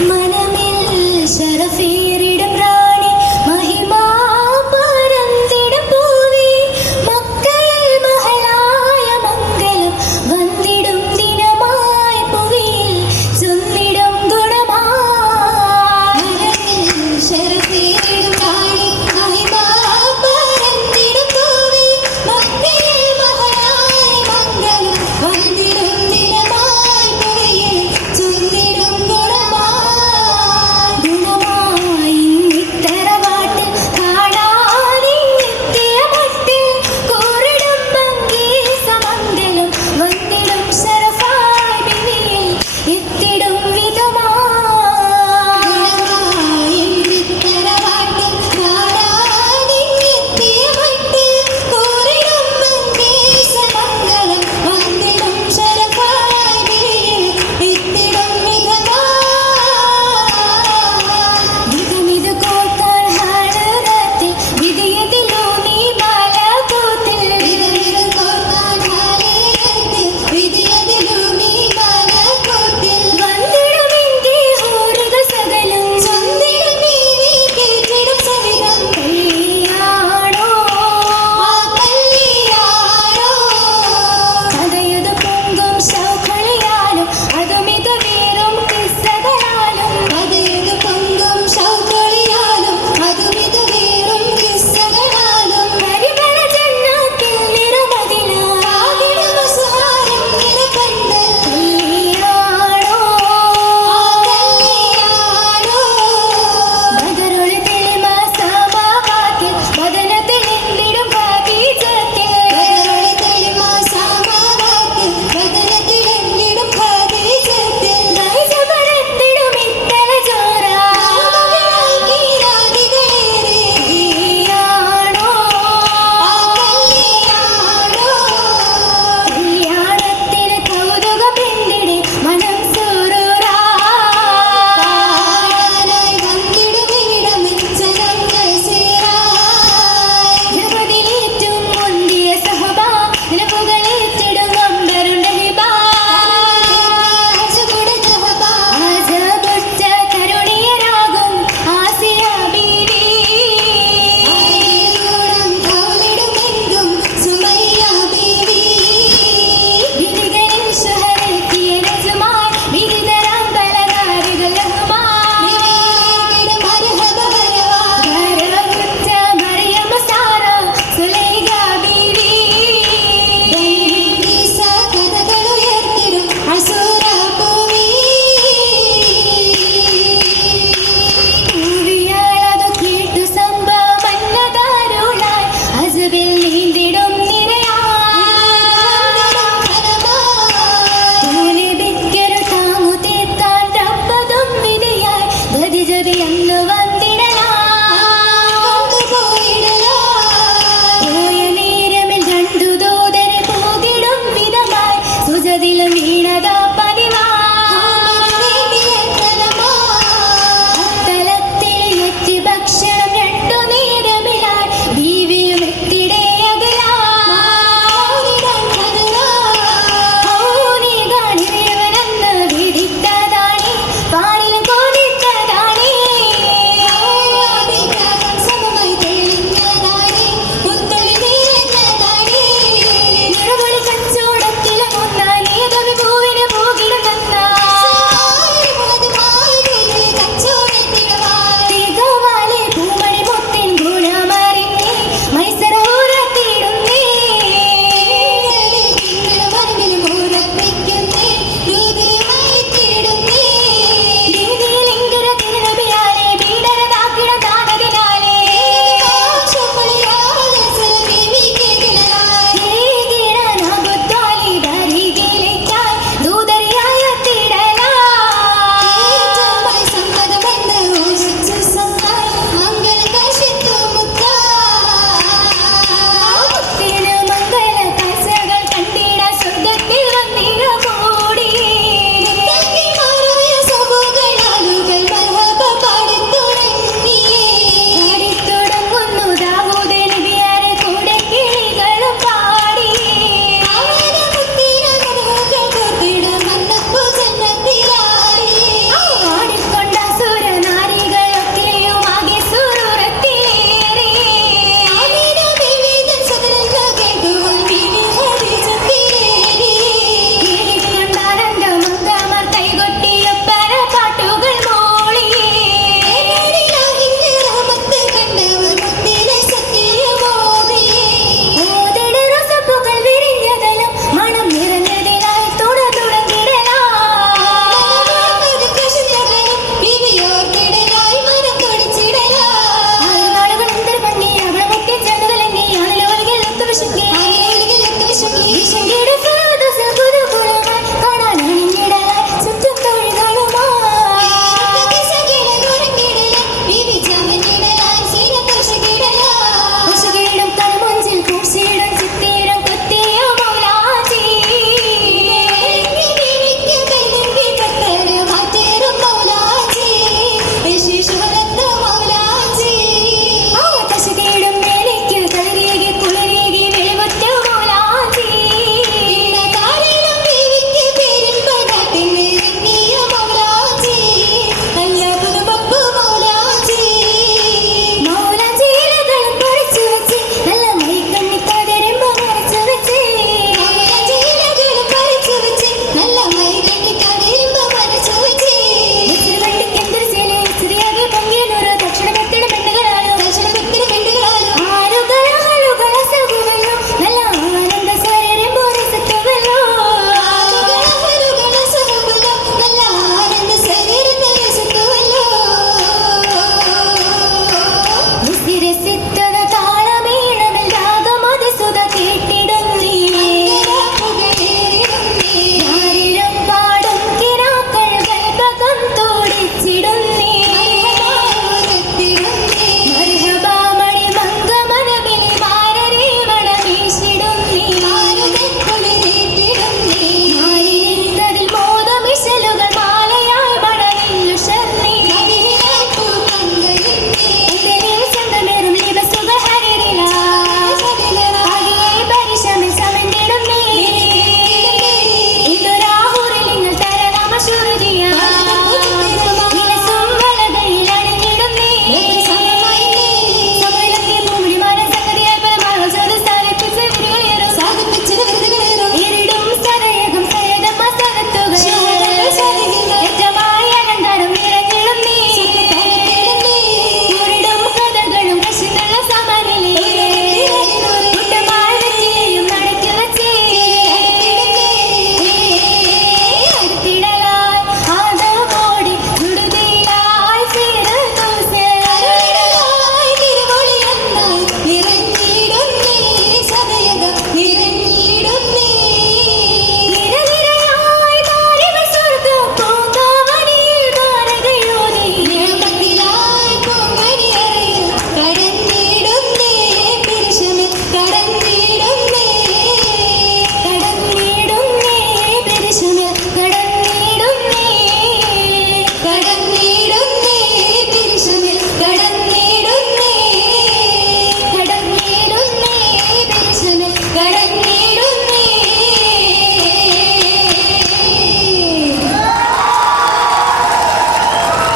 മനമിൽ ശരഫീ